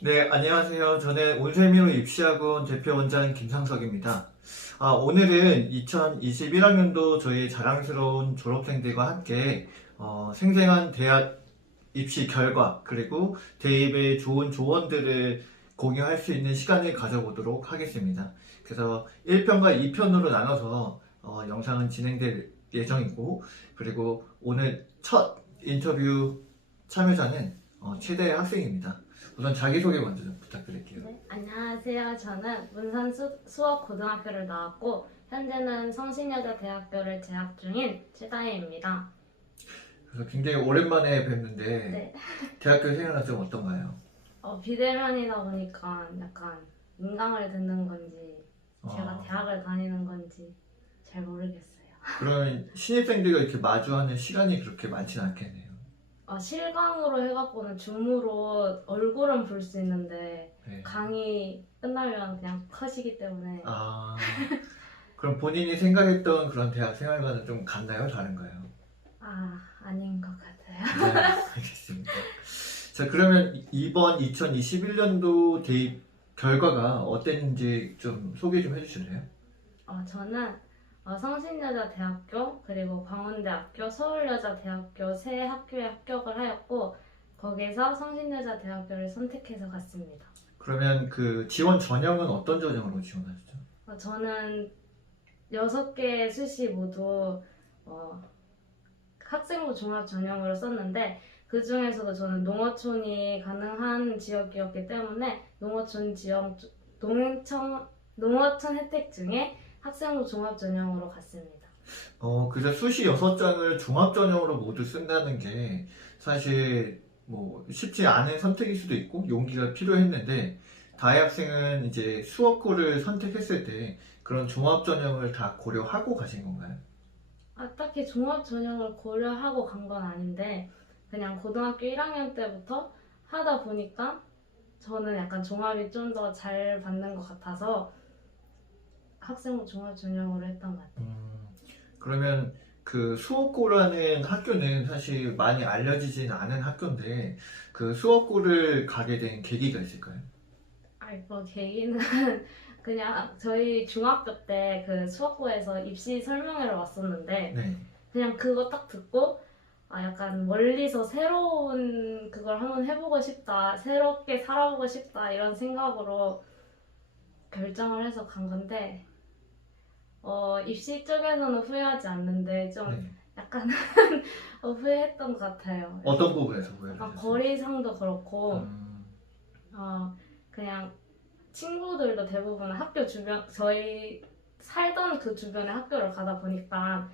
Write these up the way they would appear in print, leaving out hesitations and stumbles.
네, 안녕하세요. 저는 온세미로 입시학원 대표 원장 김상석입니다. 오늘은 2021학년도 저희 자랑스러운 졸업생들과 함께 생생한 대학 입시 결과 그리고 대입의 좋은 조언들을 공유할 수 있는 시간을 가져보도록 하겠습니다. 그래서 1편과 2편으로 나눠서 영상은 진행될 예정이고, 그리고 오늘 첫 인터뷰 참여자는 최대 학생입니다. 우선 자기소개 먼저 좀 부탁드릴게요. 네, 안녕하세요. 저는 문산 수업고등학교를 나왔고 현재는 성신여자대학교를 재학 중인 최다혜입니다. 그래서 굉장히 오랜만에 뵙는데 네, 대학교 생활은 좀 어떤가요? 비대면이다 보니까 약간 인강을 듣는 건지 제가 어, 대학을 다니는 건지 잘 모르겠어요. 그러면 신입생들과 이렇게 마주하는 시간이 그렇게 많지는 않겠네요. 실강으로 해갖고는 줌으로 얼굴은 볼 수 있는데 네. 강의 끝나면 그냥 컷이기 때문에 아, 그럼 본인이 생각했던 그런 대학 생활과는 좀 같나요? 다른가요? 아닌 것 같아요. 네, 알겠습니다. 자, 그러면 이번 2021년도 대입 결과가 어땠는지 좀 소개 좀 해주실래요? 저는 성신여자대학교 그리고 광운대학교 서울여자대학교 세 학교에 합격을 하였고 거기서 성신여자대학교를 선택해서 갔습니다. 그러면 그 지원 전형은 어떤 전형으로 지원하셨죠? 저는 6개의 수시 모두 학생부 종합 전형으로 썼는데 그 중에서도 저는 농어촌이 가능한 지역이었기 때문에 농어촌 혜택 중에 학생부 종합 전형으로 갔습니다. 그래서 수시 6장을 종합 전형으로 모두 쓴다는 게 사실 뭐 쉽지 않은 선택일 수도 있고 용기가 필요했는데, 다혜 학생은 이제 수업고를 선택했을 때 그런 종합 전형을 다 고려하고 가신 건가요? 딱히 종합 전형을 고려하고 간 건 아닌데 그냥 고등학교 1학년 때부터 하다 보니까 저는 약간 종합이 좀 더 잘 받는 것 같아서 학생부 종합 전형으로 했던 것 같아요. 그러면 그 수업고라는 학교는 사실 많이 알려지진 않은 학교인데 그 수업고를 가게 된 계기가 있을까요? 계기는 그냥 저희 중학교 때 그 수학고에서 입시 설명회를 왔었는데 네. 그냥 그거 딱 듣고 약간 멀리서 새로운 그걸 한번 해보고 싶다, 새롭게 살아보고 싶다 이런 생각으로 결정을 해서 간 건데 입시 쪽에서는 후회하지 않는데 좀 네. 약간 후회했던 것 같아요. 어떤 부분에서 후회를 약간 하셨어요? 거리상도 그렇고 음, 그냥 친구들도 대부분 학교 주변 저희 살던 그 주변에 학교를 가다 보니까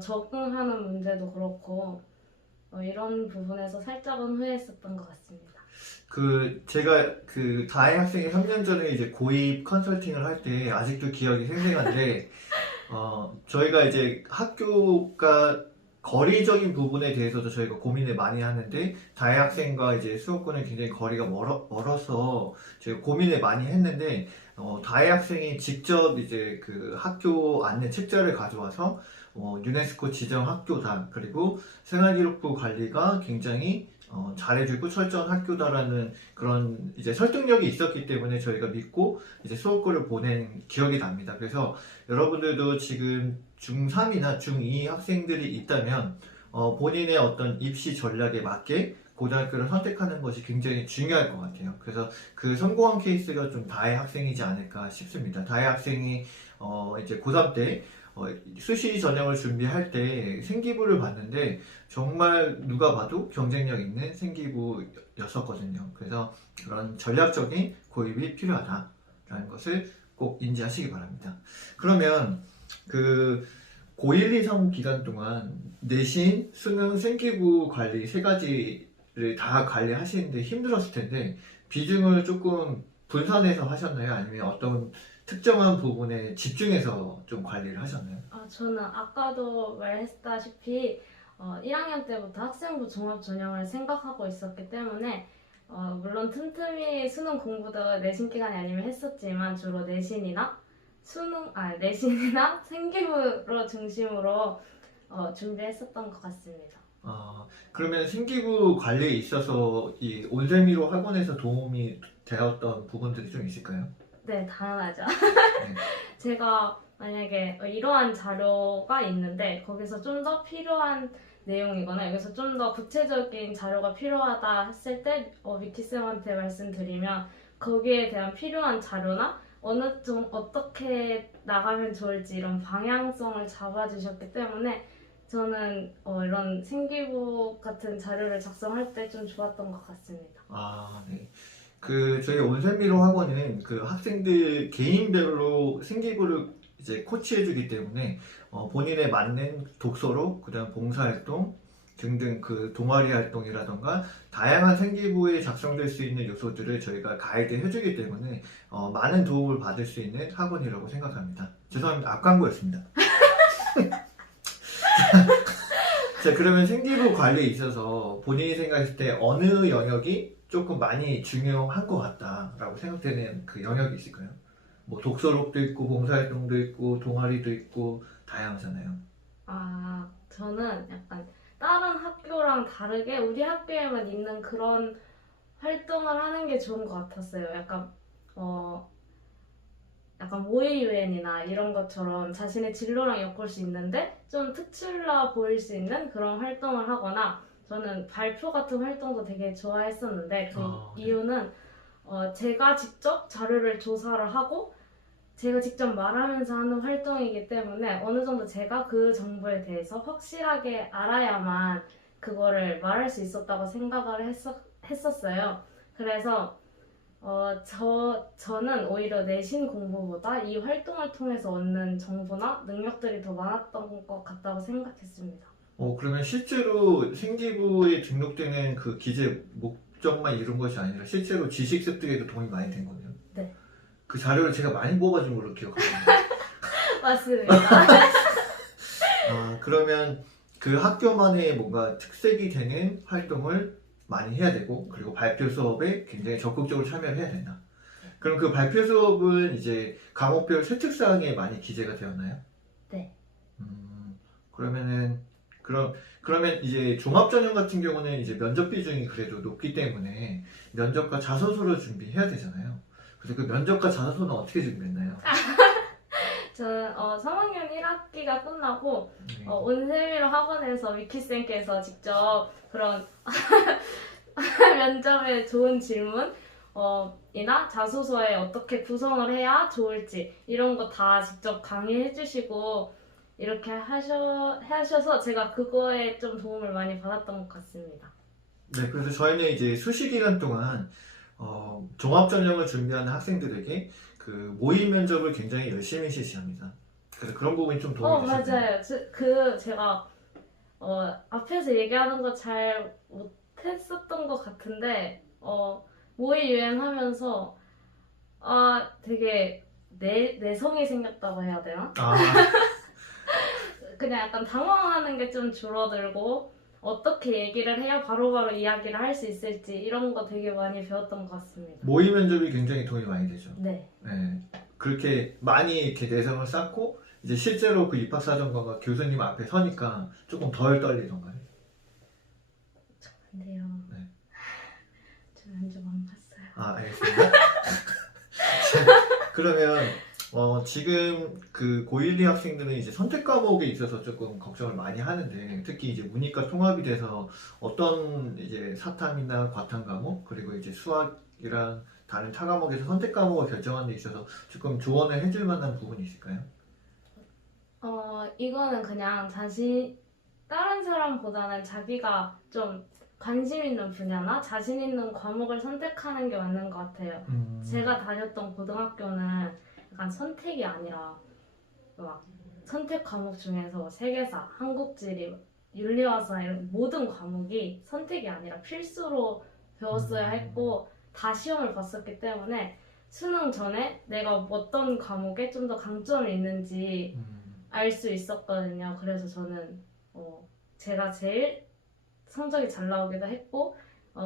적응하는 문제도 그렇고 이런 부분에서 살짝은 후회했었던 것 같습니다. 제가 그 다혜 학생이 3년 전에 이제 고입 컨설팅을 할 때 아직도 기억이 생생한데, 저희가 이제 학교가 거리적인 부분에 대해서도 저희가 고민을 많이 하는데, 다혜 학생과 이제 수업권은 굉장히 거리가 멀어서 저희가 고민을 많이 했는데, 다혜 학생이 직접 이제 그 학교 안내 책자를 가져와서 유네스코 지정 학교다, 그리고 생활기록부 관리가 굉장히 잘해주고 철저한 학교다라는 그런 이제 설득력이 있었기 때문에 저희가 믿고 이제 수업고를 보낸 기억이 납니다. 그래서 여러분들도 지금 중3이나 중2 학생들이 있다면 본인의 어떤 입시 전략에 맞게 고등학교를 선택하는 것이 굉장히 중요할 것 같아요. 그래서 그 성공한 케이스가 좀 다혜 학생이지 않을까 싶습니다. 다혜 학생이 이제 고3 때 수시 전형을 준비할 때 생기부를 봤는데 정말 누가 봐도 경쟁력 있는 생기부였었거든요. 그래서 그런 전략적인 고입이 필요하다라는 것을 꼭 인지하시기 바랍니다. 그러면 그 고1, 2, 3 기간 동안 내신, 수능, 생기부 관리 세 가지를 다 관리하시는데 힘들었을 텐데 비중을 조금 분산해서 하셨나요? 아니면 어떤 특정한 부분에 집중해서 좀 관리를 하셨나요? 저는 아까도 말했다시피 1학년 때부터 학생부 종합 전형을 생각하고 있었기 때문에 물론 틈틈이 수능 공부도 내신 기간이 아니면 했었지만 주로 내신이나 생기부로 중심으로 준비했었던 것 같습니다. 그러면 생기부 관리에 있어서 이 온세미로 학원에서 도움이 되었던 부분들이 좀 있을까요? 네, 당연하죠. 네. 제가 만약에 이러한 자료가 있는데 거기서 좀 더 필요한 내용이거나 여기서 좀 더 구체적인 자료가 필요하다 했을 때 미키쌤한테 말씀드리면 거기에 대한 필요한 자료나 어느 좀 어떻게 나가면 좋을지 이런 방향성을 잡아주셨기 때문에 저는 이런 생기부 같은 자료를 작성할 때 좀 좋았던 것 같습니다. 아, 네. 저희 온센미로 학원은 그 학생들 개인별로 생기부를 이제 코치해주기 때문에 본인에 맞는 독서로, 그다음 봉사활동 등등 그 동아리 활동이라던가 다양한 생기부에 작성될 수 있는 요소들을 저희가 가이드 해주기 때문에 많은 도움을 받을 수 있는 학원이라고 생각합니다. 죄송합니다. 앞광고였습니다. 자, 그러면 생기부 관리에 있어서 본인이 생각했을 때 어느 영역이 조금 많이 중요한 것 같다라고 생각되는 그 영역이 있을까요? 뭐 독서록도 있고 봉사활동도 있고 동아리도 있고 다양하잖아요. 저는 약간 다른 학교랑 다르게 우리 학교에만 있는 그런 활동을 하는 게 좋은 것 같았어요. 약간 모의유엔이나 이런 것처럼 자신의 진로랑 엮을 수 있는데 좀 특출나 보일 수 있는 그런 활동을 하거나 저는 발표 같은 활동도 되게 좋아했었는데 그 네. 이유는 제가 직접 자료를 조사를 하고 제가 직접 말하면서 하는 활동이기 때문에 어느 정도 제가 그 정보에 대해서 확실하게 알아야만 그거를 말할 수 있었다고 생각을 했었어요. 그래서 저는 오히려 내신 공부보다 이 활동을 통해서 얻는 정보나 능력들이 더 많았던 것 같다고 생각했습니다. 그러면 실제로 생기부에 등록되는 그 기재 목적만 이룬 것이 아니라 실제로 지식 습득에도 도움이 많이 된 거네요. 네. 그 자료를 제가 많이 뽑아준 걸로 기억합니다. 맞습니다. 그러면 그 학교만의 뭔가 특색이 되는 활동을 많이 해야 되고, 그리고 발표 수업에 굉장히 적극적으로 참여를 해야 된다. 그럼 그 발표 수업은 이제 과목별 세특사항에 많이 기재가 되었나요? 네. 그러면은, 그러면 이제 종합전형 같은 경우는 이제 면접 비중이 그래도 높기 때문에 면접과 자소서를 준비해야 되잖아요. 그래서 그 면접과 자소서는 어떻게 준비했나요? 저는 3학년 1학기가 끝나고 네. 온세미로 학원에서 위키쌤께서 직접 그런 면접에 좋은 질문 이나 자소서에 어떻게 구성을 해야 좋을지 이런 거 다 직접 강의해 주시고 이렇게 하셔서 제가 그거에 좀 도움을 많이 받았던 것 같습니다. 네, 그래서 저희는 이제 수시 기간 동안 종합전형을 준비하는 학생들에게 그 모의 면접을 굉장히 열심히 실시합니다. 그래서 그런 부분이 좀 도움이 되셨나요? 맞아요. 제가 앞에서 얘기하는 거 잘 못했었던 것 같은데 모의 유행하면서 되게 내성이 생겼다고 해야 되나? 아, 그냥 약간 당황하는 게 좀 줄어들고 어떻게 얘기를 해야 바로바로 이야기를 할 수 있을지 이런 거 되게 많이 배웠던 것 같습니다. 모의 면접이 굉장히 도움이 많이 되죠. 네. 네, 그렇게 많이 이렇게 내성을 쌓고 이제 실제로 그 입학사정관과 교수님 앞에 서니까 조금 덜 떨리던가요? 근데요. 네. 저 면접 안 봤어요. 알겠습니다. 그러면 지금 그 고1, 2 학생들은 이제 선택 과목에 있어서 조금 걱정을 많이 하는데 특히 이제 문이과 통합이 돼서 어떤 이제 사탐이나 과탐 과목 그리고 이제 수학이랑 다른 타 과목에서 선택 과목을 결정하는 데 있어서 조금 조언을 해줄 만한 부분이 있을까요? 이거는 그냥 다른 사람보다는 자기가 좀 관심 있는 분야나 자신 있는 과목을 선택하는 게 맞는 것 같아요. 제가 다녔던 고등학교는 약간 선택이 아니라 막 선택 과목 중에서 세계사, 한국지리, 윤리화사 이런 모든 과목이 선택이 아니라 필수로 배웠어야 했고 다 시험을 봤었기 때문에 수능 전에 내가 어떤 과목에 좀 더 강점이 있는지 알 수 있었거든요. 그래서 저는 제가 제일 성적이 잘 나오기도 했고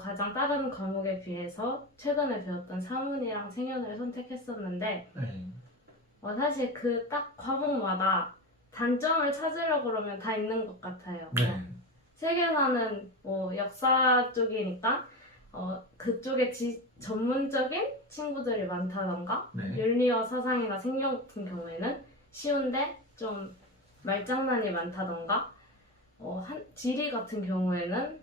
가장 다른 과목에 비해서 최근에 배웠던 사문이랑 생연을 선택했었는데 네. 사실 그 딱 과목마다 단점을 찾으려고 그러면 다 있는 것 같아요. 네. 세계사는 역사 쪽이니까 그쪽에 전문적인 친구들이 많다던가 네. 윤리와 사상이나 생명 같은 경우에는 쉬운데 좀 말장난이 많다던가 지리 같은 경우에는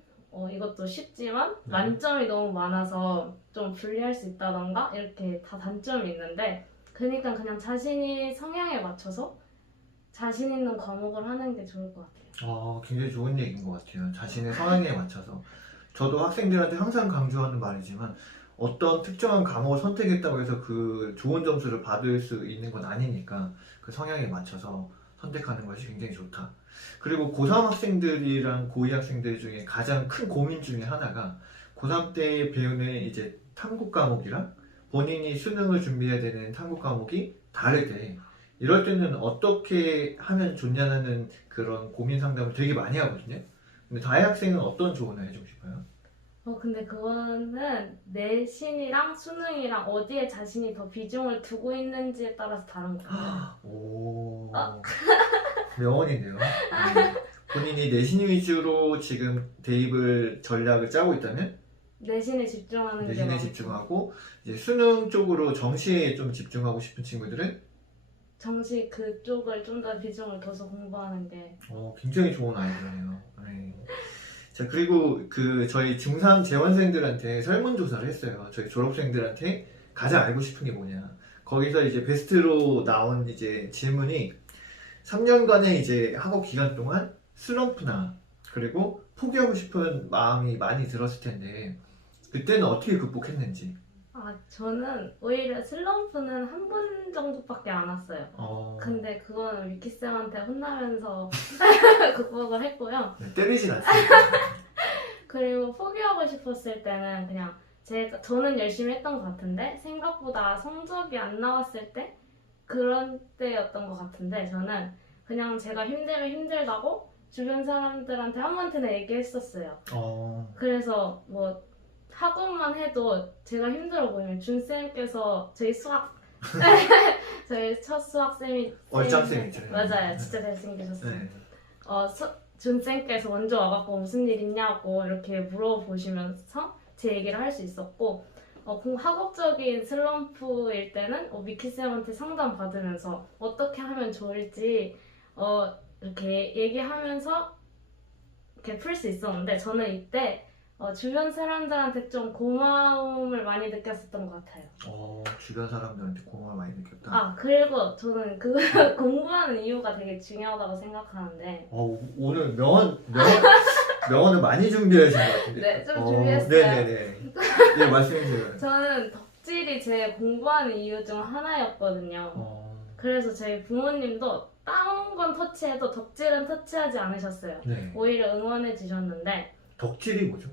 이것도 쉽지만 네. 만점이 너무 많아서 좀 불리할 수 있다던가 이렇게 다 단점이 있는데 그러니까 그냥 자신이 성향에 맞춰서 자신 있는 과목을 하는 게 좋을 것 같아요. 굉장히 좋은 얘기인 것 같아요. 자신의 성향에 맞춰서. 저도 학생들한테 항상 강조하는 말이지만 어떤 특정한 과목을 선택했다고 해서 그 좋은 점수를 받을 수 있는 건 아니니까 그 성향에 맞춰서 선택하는 것이 굉장히 좋다. 그리고 고3 학생들이랑 고2 학생들 중에 가장 큰 고민 중에 하나가 고3 때 배우는 이제 탐구 과목이랑 본인이 수능을 준비해야 되는 탐구 과목이 다르대. 이럴 때는 어떻게 하면 좋냐는 그런 고민 상담을 되게 많이 하거든요. 근데 다혜 학생은 어떤 조언을 해주고 싶어요? 근데 그거는 내신이랑 수능이랑 어디에 자신이 더 비중을 두고 있는지에 따라서 다른 것 같아요. 오, 어? 명언이네요. 본인이 내신 위주로 지금 대입을 전략을 짜고 있다면 내신에 집중하는 게 내신에 많고 집중하고 이제 수능 쪽으로 정시에 좀 집중하고 싶은 친구들은 정시 그쪽을 좀 더 비중을 둬서 공부하는 게 굉장히 좋은 아이디어네요. 네. 자, 그리고 저희 중3 재원생들한테 설문조사를 했어요. 저희 졸업생들한테 가장 알고 싶은 게 뭐냐. 거기서 이제 베스트로 나온 이제 질문이 3년간의 이제 학업 기간 동안 슬럼프나 그리고 포기하고 싶은 마음이 많이 들었을 텐데 그때는 어떻게 극복했는지. 저는 오히려 슬럼프는 한 번 정도밖에 안 왔어요. 근데 그거는 위키쌤한테 혼나면서 극복을 했고요. 네, 때리진 않습니다. 그리고 포기하고 싶었을 때는 그냥 저는 열심히 했던 것 같은데 생각보다 성적이 안 나왔을 때 그런 때였던 것 같은데 저는 그냥 제가 힘들면 힘들다고 주변 사람들한테 아무한테나 얘기했었어요. 그래서 뭐 학원만 해도 제가 힘들어 보이면 준쌤께서 저희 첫 수학쌤이 얼짱쌤이죠. 맞아요. 진짜 잘생기셨어요. 네. 준쌤께서 먼저 와갖고 무슨 일 있냐고 이렇게 물어보시면서 제 얘기를 할 수 있었고 학업적인 슬럼프일 때는 미키쌤한테 상담 받으면서 어떻게 하면 좋을지 이렇게 얘기하면서 이렇게 풀 수 있었는데 저는 이때 주변 사람들한테 좀 고마움을 많이 느꼈었던 것 같아요. 주변 사람들한테 고마움을 많이 느꼈다. 그리고 저는 공부하는 이유가 되게 중요하다고 생각하는데 오늘 명언을 많이 준비하신 것 같은데. 네, 좀 준비했어요. 네네네. 네, 말씀해주세요. 저는 덕질이 제 공부하는 이유 중 하나였거든요. 그래서 저희 부모님도 다른 건 터치해도 덕질은 터치하지 않으셨어요. 네. 오히려 응원해 주셨는데 덕질이 뭐죠?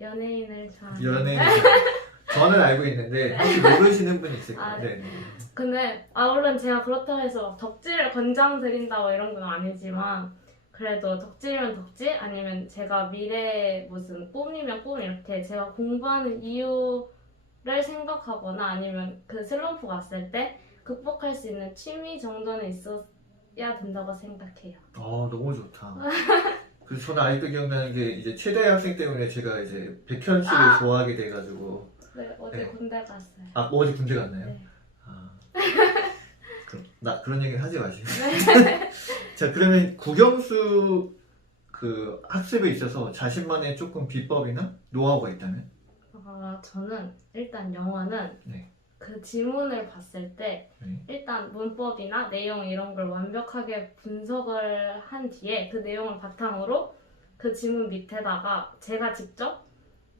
연예인을 좋아하는 연예인. 저는 알고 있는데 혹시 모르시는 분이 있을 거예요. 네. 네. 근데 물론 제가 그렇다고 해서 막 덕질을 권장드린다고 이런 건 아니지만 그래도 덕질이면 덕질 아니면 제가 미래에 무슨 꿈이면 꿈 이렇게 제가 공부하는 이유를 생각하거나 아니면 그 슬럼프 왔을 때 극복할 수 있는 취미 정도는 있어야 된다고 생각해요. 너무 좋다. 그래서 저는 아직도 기억나는 게 이제 최대 학생 때문에 제가 이제 백현씨를 좋아하게 돼가지고. 네, 어제 네. 군대 갔어요. 어제 군대 갔나요? 네. 그런 얘기는 하지 마시고. 자, 그러면 국영수 학습에 있어서 자신만의 조금 비법이나 노하우가 있다면? 저는 일단 영어는 네. 그 지문을 봤을 때 네. 일단 문법이나 내용 이런 걸 완벽하게 분석을 한 뒤에 그 내용을 바탕으로 그 지문 밑에다가 제가 직접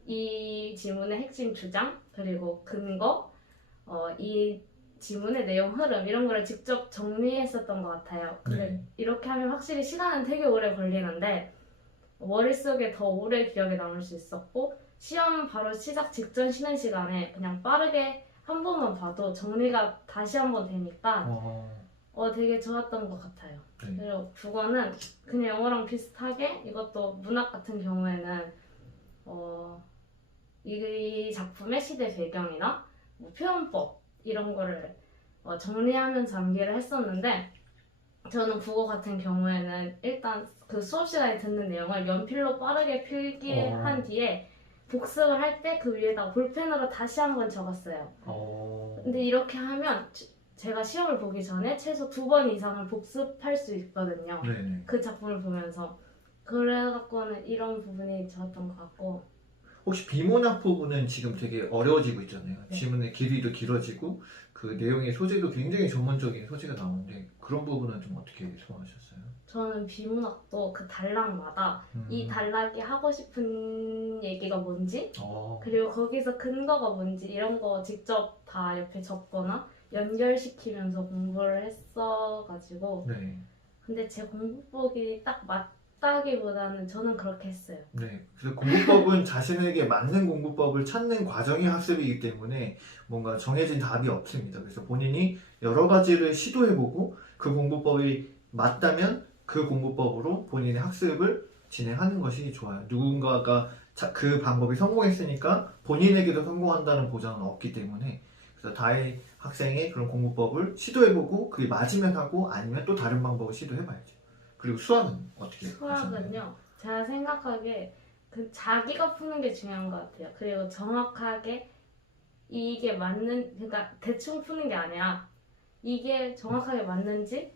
이 지문의 핵심 주장 그리고 근거 이 지문의 내용 흐름 이런 거를 직접 정리했었던 것 같아요. 근데 네. 이렇게 하면 확실히 시간은 되게 오래 걸리는데 머릿속에 더 오래 기억에 남을 수 있었고 시험 바로 시작 직전 쉬는 시간에 그냥 빠르게 한 번만 봐도 정리가 다시 한 번 되니까 되게 좋았던 것 같아요. 네. 그리고 국어는 그냥 영어랑 비슷하게 이것도 문학 같은 경우에는 이 작품의 시대 배경이나 뭐 표현법 이런 거를 정리하면서 암기를 했었는데 저는 국어 같은 경우에는 일단 그 수업 시간에 듣는 내용을 연필로 빠르게 필기한 뒤에 복습을 할 때 그 위에다가 볼펜으로 다시 한번 적었어요. 근데 이렇게 하면 제가 시험을 보기 전에 최소 2번 이상을 복습할 수 있거든요. 네네. 그 작품을 보면서. 그래갖고는 이런 부분이 좋았던 것 같고. 혹시 비문학 부분은 지금 되게 어려워지고 있잖아요. 네. 지문의 길이도 길어지고 그 내용의 소재도 굉장히 전문적인 소재가 나오는데 그런 부분은 좀 어떻게 소화하셨어요? 저는 비문학도 그 단락마다 이 단락이 하고 싶은 얘기가 뭔지 그리고 거기서 근거가 뭔지 이런 거 직접 다 옆에 적거나 연결시키면서 공부를 했어가지고 네. 근데 제 공부법이 딱 맞다기보다는 저는 그렇게 했어요. 네. 그래서 공부법은 자신에게 맞는 공부법을 찾는 과정이 학습이기 때문에 뭔가 정해진 답이 없습니다. 그래서 본인이 여러 가지를 시도해보고 그 공부법이 맞다면 그 공부법으로 본인의 학습을 진행하는 것이 좋아요. 누군가가 그 방법이 성공했으니까 본인에게도 성공한다는 보장은 없기 때문에 그래서 다혜 학생의 그런 공부법을 시도해보고 그게 맞으면 하고 아니면 또 다른 방법을 시도해봐야죠. 그리고 수학은 어떻게 하셨나요? 수학은요, 제가 생각하기에 그 자기가 푸는 게 중요한 것 같아요. 그리고 정확하게 이게 그러니까 대충 푸는 게 아니라 이게 정확하게 맞는지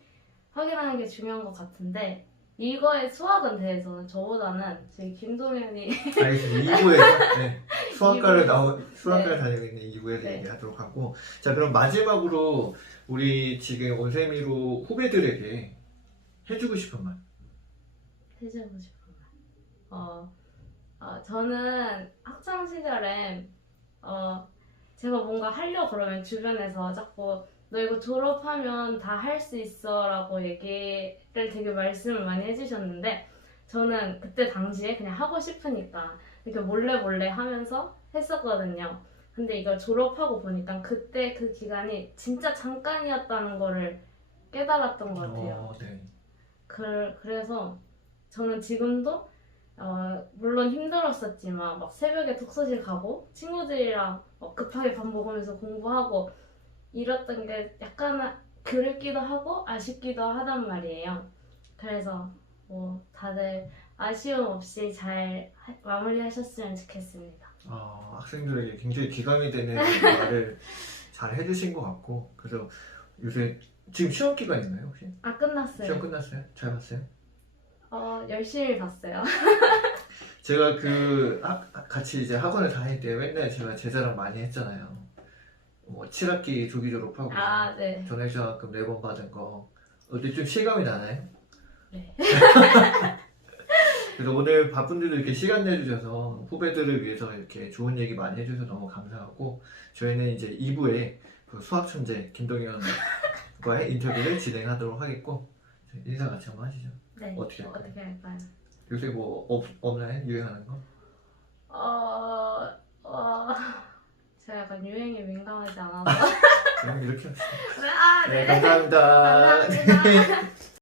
확인하는 게 중요한 것 같은데 이거의 수학은 대해서는 저보다는 저희 김동현이 알겠습니다. 2부에서 네, 수학과를 네. 다니고 있는 2부에서 네. 얘기하도록 하고 자 그럼 마지막으로 우리 지금 온세미로 후배들에게 해주고 싶은 말 해주고 싶은 말. 저는 학창 시절에 제가 뭔가 하려고 그러면 주변에서 자꾸 너 이거 졸업하면 다 할 수 있어 라고 얘기를 되게 말씀을 많이 해주셨는데 저는 그때 당시에 그냥 하고 싶으니까 이렇게 몰래 하면서 했었거든요. 근데 이걸 졸업하고 보니까 그때 그 기간이 진짜 잠깐이었다는 거를 깨달았던 것 같아요. 네. 그래서 저는 지금도 물론 힘들었었지만 막 새벽에 독서실 가고 친구들이랑 막 급하게 밥 먹으면서 공부하고 이랬던 게 약간 그립기도 하고 아쉽기도 하단 말이에요. 그래서 뭐 다들 아쉬움 없이 잘 마무리하셨으면 좋겠습니다. 학생들에게 굉장히 기감이 되는 말을 잘 해주신 것 같고 그래서 요새 지금 시험 기간 있나요 혹시? 끝났어요. 시험 끝났어요? 잘 봤어요? 열심히 봤어요. 제가 같이 이제 학원을 다닐 때 맨날 제가 제자랑 많이 했잖아요. 뭐 7학기 조기 졸업하고 네. 전액장학금 4번 받은 거 어때 좀 실감이 나나요? 네. 그래서 오늘 바쁜데도 이렇게 시간 내주셔서 후배들을 위해서 이렇게 좋은 얘기 많이 해주셔서 너무 감사하고 저희는 이제 2부에 그 수학 천재 김동현과의 인터뷰를 진행하도록 하겠고 인사 같이 한번 하시죠. 네. 어떻게 할까요? 어떻게 할까요? 요새 뭐 없나요? 유행하는 거? 제가 약간 유행에 민감하지 않아서. 그럼 이렇게 합시다. 네, 네, 감사합니다. 감사합니다.